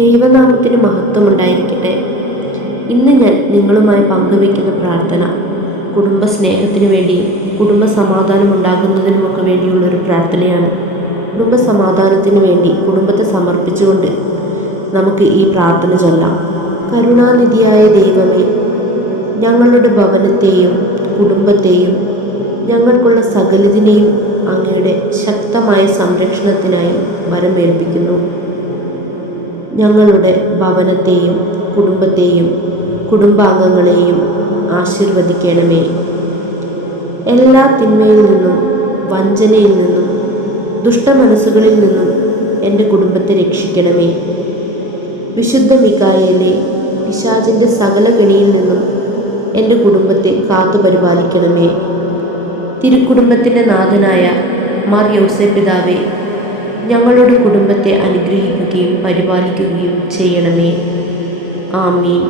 ദൈവനാമത്തിന് മഹത്വമുണ്ടായിരിക്കട്ടെ. ഇന്ന് ഞാൻ നിങ്ങളുമായി പങ്കുവയ്ക്കുന്ന പ്രാർത്ഥന കുടുംബ സ്നേഹത്തിനു വേണ്ടിയും കുടുംബ സമാധാനം ഉണ്ടാകുന്നതിനുമൊക്കെ വേണ്ടിയുള്ളൊരു പ്രാർത്ഥനയാണ്. കുടുംബ സമാധാനത്തിനു വേണ്ടി കുടുംബത്തെ സമർപ്പിച്ചുകൊണ്ട് നമുക്ക് ഈ പ്രാർത്ഥന ചൊല്ലാം. കരുണാനിധിയായ ദൈവമേ, ഞങ്ങളുടെ ഭവനത്തെയും കുടുംബത്തെയും ഞങ്ങൾക്കുള്ള സകലതിനെയും അങ്ങയുടെ ശക്തമായ സംരക്ഷണത്തിനായി വരമേൽപ്പിക്കുന്നു. ഞങ്ങളുടെ ഭവനത്തെയും കുടുംബത്തെയും കുടുംബാംഗങ്ങളെയും ആശീർവദിക്കണമേ. എല്ലാ തിന്മയിൽ നിന്നും വഞ്ചനയിൽ നിന്നും ദുഷ്ടമനസ്സുകളിൽ നിന്നും എൻ്റെ കുടുംബത്തെ രക്ഷിക്കണമേ. വിശുദ്ധ മിഖായേലേ, പിശാചിൻ്റെ സകല കെണിയിൽ നിന്നും എൻ്റെ കുടുംബത്തെ കാത്തു പരിപാലിക്കണമേ. തിരുക്കുടുംബത്തിൻ്റെ നാഥനായ മാർ യൗസേപ്പ് പിതാവേ, ഞങ്ങളുടെ കുടുംബത്തെ അനുഗ്രഹിക്കുകയും പരിപാലിക്കുകയും ചെയ്യണമേ. ആമീൻ.